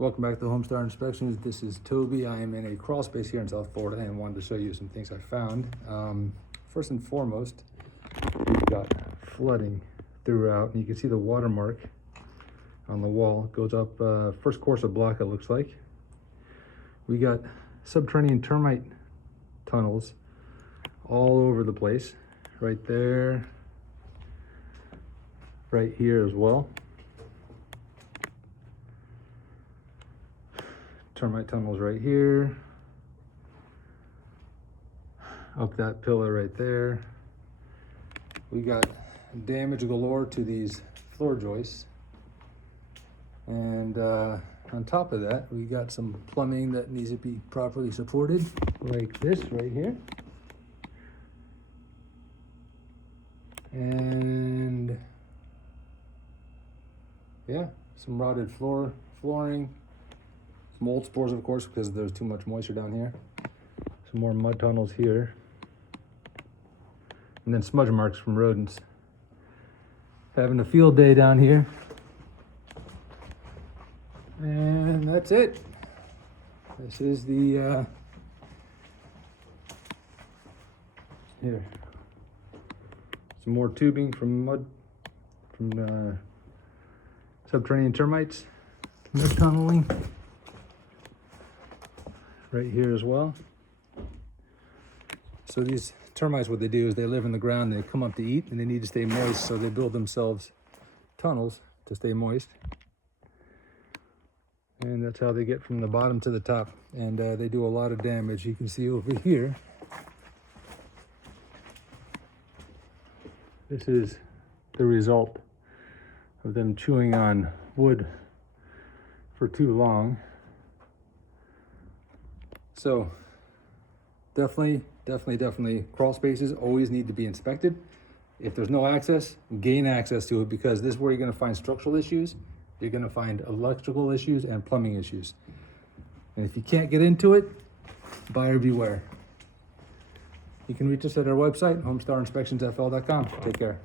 Welcome back to Homestar Inspections. This is Toby. I am in a crawl space here in South Florida and wanted to show you some things I found. First and foremost, we've got flooding throughout, and you can see the watermark on the wall. It goes up first course of block, it looks like. We got subterranean termite tunnels all over the place, right there, right here as well. Termite tunnels right here, up that pillar right there. We got damage galore to these floor joists, and on top of that we got some plumbing that needs to be properly supported, like this right here, and yeah, some rotted flooring. Mold spores, of course, because there's too much moisture down here. Some more mud tunnels here. And then smudge marks from rodents. Having a field day down here. And that's it. This is the, here. Some more tubing from subterranean termites. Mud tunneling. Right here as well. So these termites, what they do is they live in the ground, they come up to eat, and they need to stay moist, so they build themselves tunnels to stay moist. And that's how they get from the bottom to the top. And they do a lot of damage. You can see over here. This is the result of them chewing on wood for too long. So definitely crawl spaces always need to be inspected. If there's no access, gain access to it, because this is where you're going to find structural issues, you're going to find electrical issues and plumbing issues. And if you can't get into it, buyer beware. You can reach us at our website, homestarinspectionsfl.com. Take care.